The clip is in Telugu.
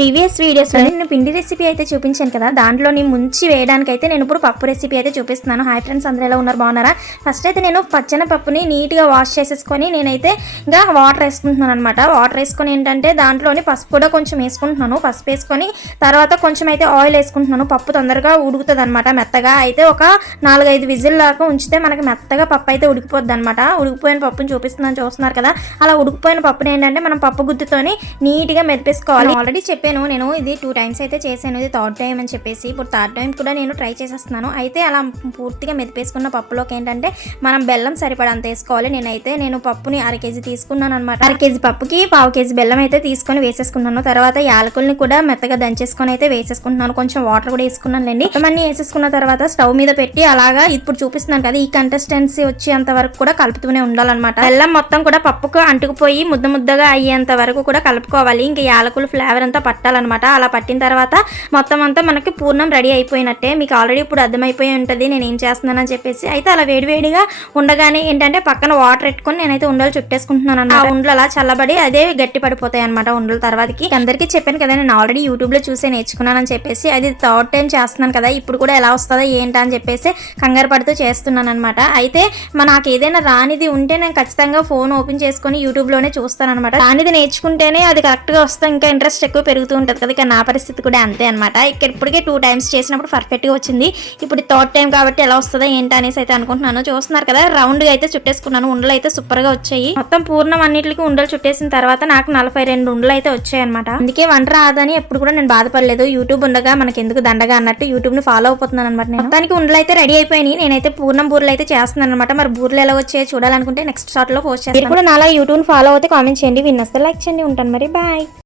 ప్రీవియస్ వీడియోస్లో నేను పిండి రెసిపీ అయితే చూపించాను కదా. దాంట్లోని ముంచి వేయడానికి అయితే నేను ఇప్పుడు పప్పు రెసిపీ అయితే చూపిస్తున్నాను. హాయ్ ఫ్రెండ్స్ అందరూ ఎలా ఉన్నారు? బాగున్నారా? ఫస్ట్ అయితే నేను పచ్చని పప్పుని నీట్గా వాష్ చేసేసుకొని నేనైతే ఇంకా వాటర్ వేసుకుంటున్నాను అనమాట వాటర్ వేసుకొని ఏంటంటే దాంట్లోని పసుపు కూడా కొంచెం వేసుకుంటున్నాను. పసుపు వేసుకొని తర్వాత కొంచెం అయితే ఆయిల్ వేసుకుంటున్నాను. పప్పు తొందరగా ఉడుకుతుంది అనమాట మెత్తగా అయితే ఒక నాలుగైదు విజిల్ దాకా ఉంచితే మనకి మెత్తగా పప్పు అయితే ఉడికిపోద్ది అనమాట ఉడికిపోయిన పప్పుని చూపిస్తున్నాను. చూస్తున్నారు కదా? అలా ఉడికిపోయిన పప్పుని ఏంటంటే మనం పప్పు గుత్తుతోని నీట్గా మెదిపేసుకోవాలి. ఆల్రెడీ చెప్పాను నేను ఇది టూ టైమ్స్ అయితే చేశాను ఇది థర్డ్ టైం అని చెప్పేసి. ఇప్పుడు థర్డ్ టైం కూడా నేను ట్రై చేసేస్తున్నాను. అయితే అలా పూర్తిగా మెదిపేసుకున్న పప్పులోకి ఏంటంటే మనం బెల్లం సరిపడంత వేసుకోవాలి. నేనైతే నేను పప్పుని అర కేజీ తీసుకున్నాను అనమాట అర కేజీ పప్పుకి పావు కేజీ బెల్లం అయితే తీసుకొని వేసేసుకున్నాను. తర్వాత యాలకుల్ని కూడా మెత్తగా దంచేసుకొని అయితే వేసేసుకుంటున్నాను. కొంచెం వాటర్ కూడా వేసుకున్నానులేండి మొత్తం అన్ని వేసేసుకున్న తర్వాత స్టవ్ మీద పెట్టి అలాగా ఇప్పుడు చూపిస్తున్నాను కదా ఈ కంటెస్టెన్సీ వచ్చేంత వరకు కూడా కలుపుతూనే ఉండాలన్నమాట. బెల్లం మొత్తం కూడా పప్పుకు అంటుకుపోయి ముద్ద ముద్దగా అయ్యేంత వరకు కూడా కలుపుకోవాలి. ఇంకా యాలకులు ఫ్లేవర్ అంతా పట్టాలన్నమాట. అలా పట్టిన తర్వాత మొత్తం అంతా మనకి పూర్ణం రెడీ అయిపోయినట్టే. మీకు ఆల్రెడీ ఇప్పుడు అర్థమైపోయి ఉంటుంది నేను ఏం చేస్తున్నానని చెప్పేసి. అయితే అలా వేడివేడిగా ఉండగానే ఏంటంటే పక్కన వాటర్ పెట్టుకొని నేనైతే ఉండలు చుట్టేసుకుంటున్నాను అన్నమాట. ఆ ఉండలు అలా చల్లబడి అదే గట్టి పడిపోతాయి అనమాట ఉండల తర్వాతకి. అందరికీ చెప్పాను కదా నేను ఆల్రెడీ యూట్యూబ్లో చూసే నేర్చుకున్నానని చెప్పేసి. అది థర్డ్ టైం చేస్తున్నాను కదా ఇప్పుడు కూడా ఎలా వస్తుందో ఏంటా అని చెప్పేసి కంగారు పడుతూ చేస్తున్నాను అనమాట అయితే నాకు ఏదైనా రానిది ఉంటే నేను ఖచ్చితంగా ఫోన్ ఓపెన్ చేసుకొని యూట్యూబ్లోనే చూస్తాను అనమాట రానిది నేర్చుకుంటేనే అది కరెక్ట్గా వస్తే ఇంకా ఇంట్రెస్ట్ ఎక్కువ పెరుగుతూ ఉంటుంది కదా ఇక నా పరిస్థితి కూడా అంతే అనమాట ఇక్కడ ఇప్పటికే టూ టైమ్స్ చేసినప్పుడు పర్ఫెక్ట్గా వచ్చింది. ఇప్పుడు థర్డ్ టైం కాబట్టి ఎలా వస్తుందో ఏంటి అనేసి అయితే అనుకుంటున్నాను. చూస్తున్నారు కదా రౌండ్గా అయితే చుట్టేసుకున్నాను. ఉండలు అయితే సూపర్గా వచ్చాయి. మొత్తం పూర్ణం అన్నింటికి ఉండలు చుట్టేసిన తర్వాత నాకు నలభై రెండు ఉండలు అయితే వచ్చాయి అనమాట అందుకే వంట రాదని ఎప్పుడు కూడా నేను బాధపడలేదు. యూట్యూబ్ ఉండగా మనకి ఎందుకు దండగా అన్నట్టు యూట్యూబ్ని ఫాలో అయిపోతున్నాను అనమాట నేను. మొత్తానికి ఉండలు అయితే రెడీ అయిపోయినాయి. నేనైతే పూర్ణం బూర్లు అయితే చేస్తున్నాను అనమాట మరి బూర్లు ఎలా వచ్చాయో చూడాలనుకుంటే నెక్స్ట్ షార్ట్లో పోస్ట్ చేస్తాను. కూడా నాలా యూట్యూబ్ ఫాలో అయితే కామెంట్ చేయండి. విన్నస్తే లైక్ చేయండి. ఉంటాను మరి. బాయ్